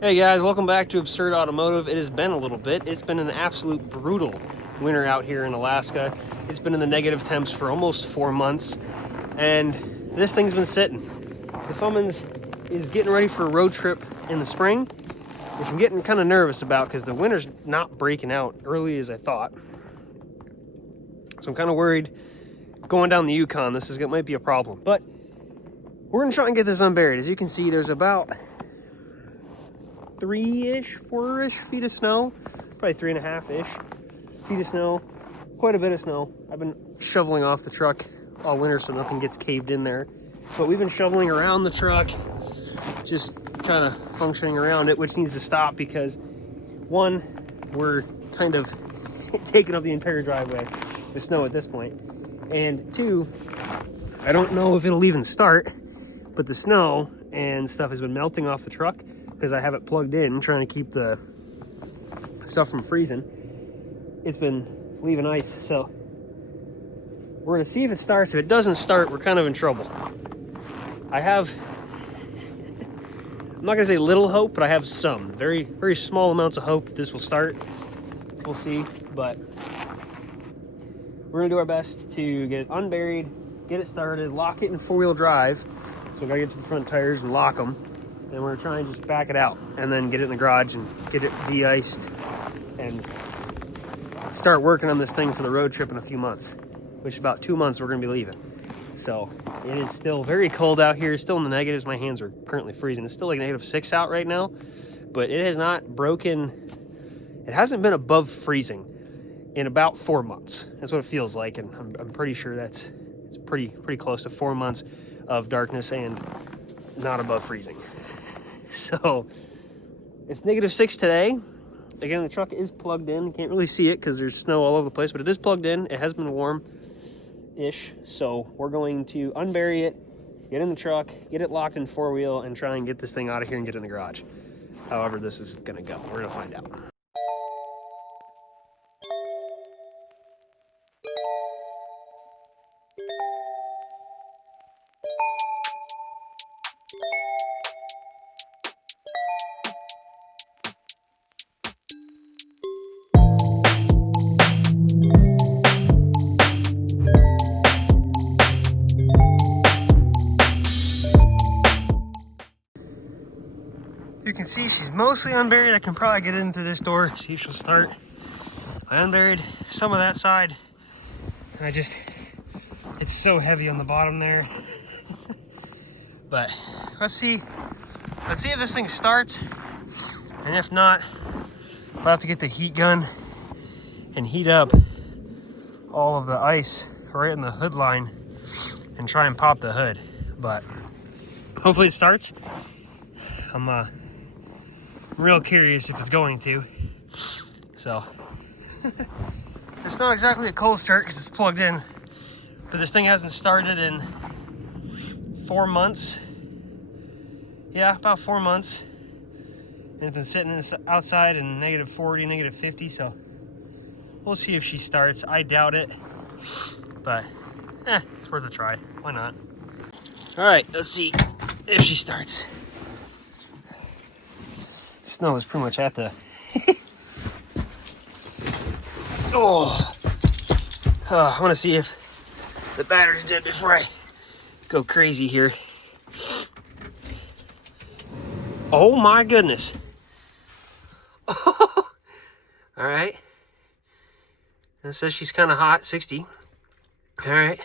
Hey guys, welcome back to Absurd Automotive. It has been a little bit. It's been an absolute brutal winter out here in Alaska. It's been in the negative temps for almost 4 months, and this thing's been sitting. The Fummins is getting ready for a road trip in the spring, which I'm getting kind of nervous about because the winter's not breaking out early as I thought. So I'm kind of worried going down the Yukon. Might be a problem, but we're gonna try and get this unburied. As you can see, there's about 3-ish, 4-ish feet of snow, probably 3.5-ish feet of snow, quite a bit of snow. I've been shoveling off the truck all winter so nothing gets caved in there, but we've been shoveling around the truck, just kind of functioning around it, which needs to stop because one, we're kind of taking up the entire driveway, the snow at this point, and two, I don't know if it'll even start, but the snow and stuff has been melting off the truck because I have it plugged in, trying to keep the stuff from freezing. It's been leaving ice, so we're gonna see if it starts. If it doesn't start, we're kind of in trouble. I have, I'm not gonna say little hope, but I have some very, very small amounts of hope that this will start. We'll see, but we're gonna do our best to get it unburied, get it started, lock it in 4-wheel drive. So we gotta get to the front tires and lock them. And we're trying to just back it out and then get it in the garage and get it de-iced and start working on this thing for the road trip in a few months, which about 2 months we're gonna be leaving. So it is still very cold out here, still in the negatives. My hands are currently freezing. It's still like -6 out right now, but it has not broken. It hasn't been above freezing in about 4 months. That's what it feels like. And I'm pretty sure it's pretty close to 4 months of darkness and not above freezing. So it's -6 today. Again, the truck is plugged in. You can't really see it because there's snow all over the place, but it is plugged in. It has been warm-ish. So we're going to unbury it, get in the truck, get it locked in 4-wheel, and try and get this thing out of here and get it in the garage. However this is gonna go, we're gonna find out. You can see she's mostly unburied. I can probably get in through this door, see if she'll start. I unburied some of that side, and it's so heavy on the bottom there. But let's see if this thing starts, and if not, I'll have to get the heat gun and heat up all of the ice right in the hood line and try and pop the hood. But hopefully it starts. I'm real curious if it's going to. So it's not exactly a cold start because it's plugged in, but this thing hasn't started in 4 months. Yeah, about 4 months. And it's been sitting outside in -40, -50, so we'll see if she starts. I doubt it, but it's worth a try. Why not? All right, let's see if she starts. Snow is pretty much at the I want to see if the battery's dead before I go crazy here. Oh my goodness. All right, it says she's kind of hot, 60. All right,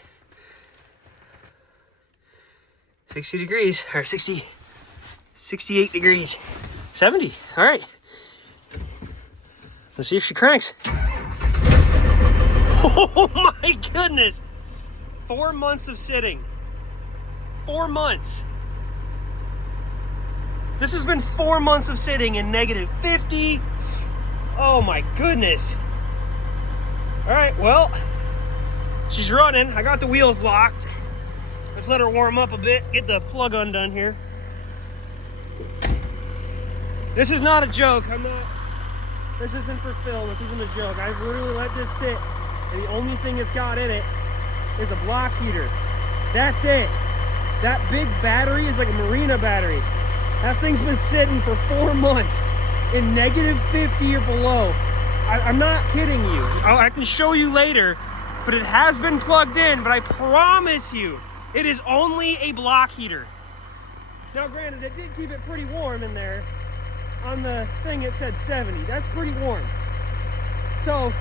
60 degrees, or 68 degrees. 70. All right. Let's see if she cranks. Oh my goodness. 4 months of sitting. 4 months. This has been 4 months of sitting in -50. Oh my goodness. All right, well, she's running. I got the wheels locked. Let's let her warm up a bit, get the plug undone here. This is not a joke. This isn't for film. This isn't a joke. I've literally let this sit, and the only thing it's got in it is a block heater. That's it. That big battery is like a marina battery. That thing's been sitting for 4 months in -50 or below. I'm not kidding you. I can show you later, but it has been plugged in, but I promise you, it is only a block heater. Now granted, it did keep it pretty warm in there. On the thing it said 70. That's pretty warm. So,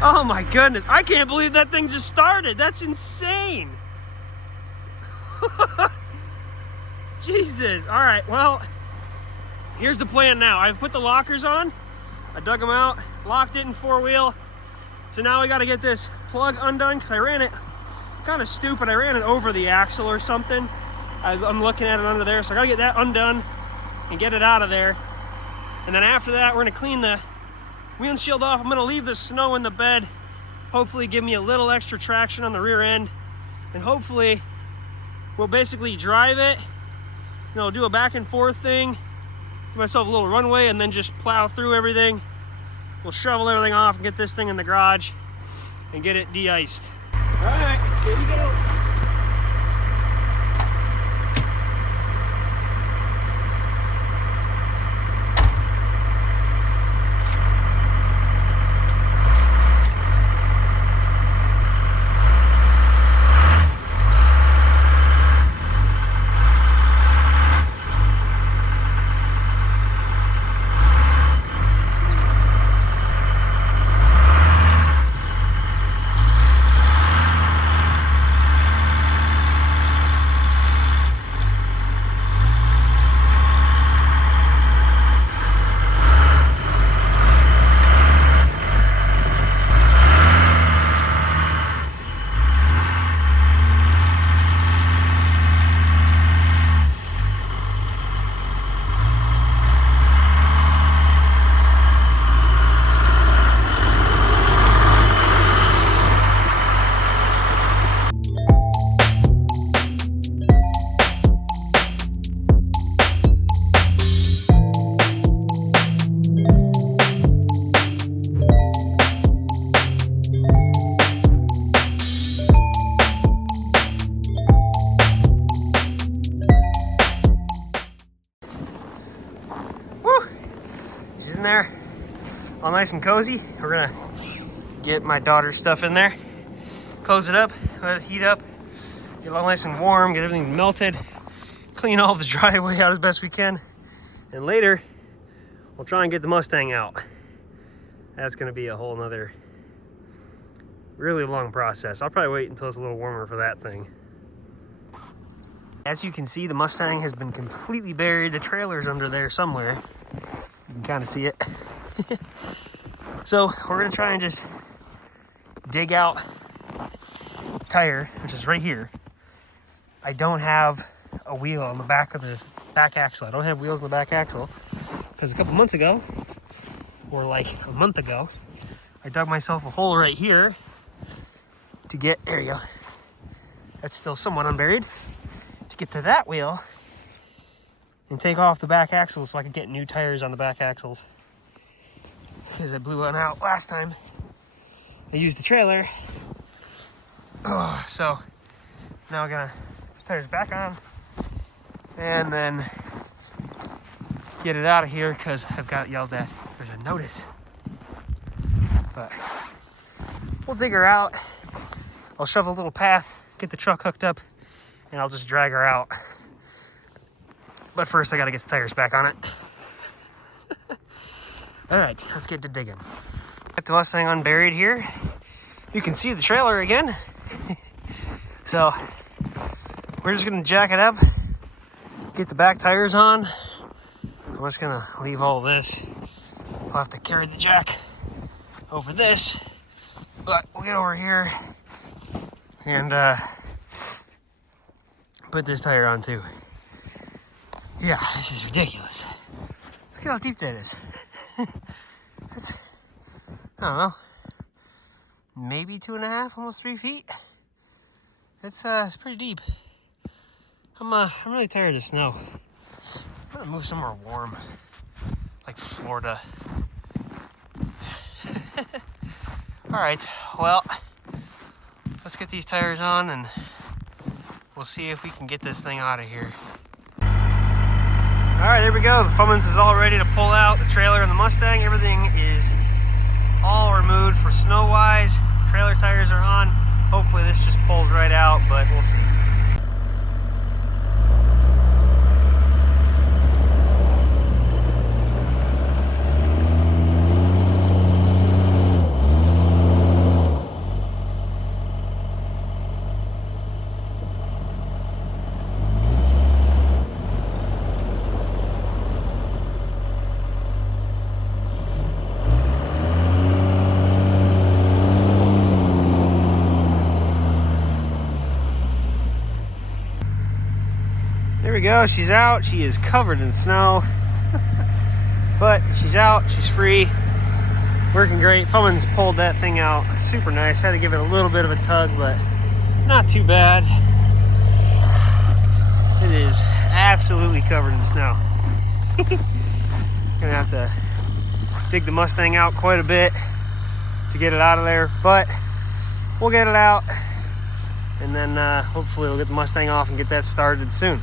oh my goodness, I can't believe that thing just started. That's insane. Jesus. All right, well, here's the plan now. I've put the lockers on. I dug them out, locked it in 4-wheel. So now we got to get this plug undone because I ran it kind of stupid. I ran it over the axle or something. I'm looking at it under there, so I got to get that undone and get it out of there. And then after that, we're going to clean the windshield off. I'm going to leave the snow in the bed. Hopefully give me a little extra traction on the rear end. And hopefully we'll basically drive it, you know, do a back and forth thing, give myself a little runway, and then just plow through everything. We'll shovel everything off and get this thing in the garage and get it de-iced. All right, here we go. There, all nice and cozy. We're gonna get my daughter's stuff in there, close it up, let it heat up, get it all nice and warm, get everything melted, clean all the driveway out as best we can, and later we'll try and get the Mustang out. That's gonna be a whole nother really long process. I'll probably wait until it's a little warmer for that thing. As you can see, the Mustang has been completely buried. The trailer's under there somewhere. You can kind of see it. So we're gonna try and just dig out the tire, which is right here. I don't have a wheel on the back of the back axle. I don't have wheels on the back axle because a couple months ago, or like a month ago, I dug myself a hole right here to get, there you go, that's still somewhat unburied, to get to that wheel and take off the back axle so I could get new tires on the back axles, because I blew one out last time. I used the trailer. So now we're gonna put tires back on and then get it out of here because I've got yelled at. There's a notice. But we'll dig her out. I'll shovel a little path, get the truck hooked up, and I'll just drag her out. But first I gotta get the tires back on it. All right, let's get to digging. Got the Mustang unburied here. You can see the trailer again. So we're just gonna jack it up, get the back tires on. I'm just gonna leave all this. I'll have to carry the jack over this, but we'll get over here and put this tire on too. Yeah, this is ridiculous. Look at how deep that is. That's, I don't know, maybe 2.5, almost 3 feet. It's pretty deep. I'm really tired of snow. I'm gonna move somewhere warm, like Florida. All right, well, let's get these tires on and we'll see if we can get this thing out of here. right, there we go. The Fummins is all ready to pull out. The trailer and the Mustang, everything is all removed for snow-wise. Trailer tires are on. Hopefully this just pulls right out, but we'll see. There we go, she's out. She is covered in snow. But she's out, she's free. Working great. Fummins pulled that thing out super nice. Had to give it a little bit of a tug, but not too bad. It is absolutely covered in snow. Gonna have to dig the Mustang out quite a bit to get it out of there, but we'll get it out, and then hopefully we'll get the Mustang off and get that started soon.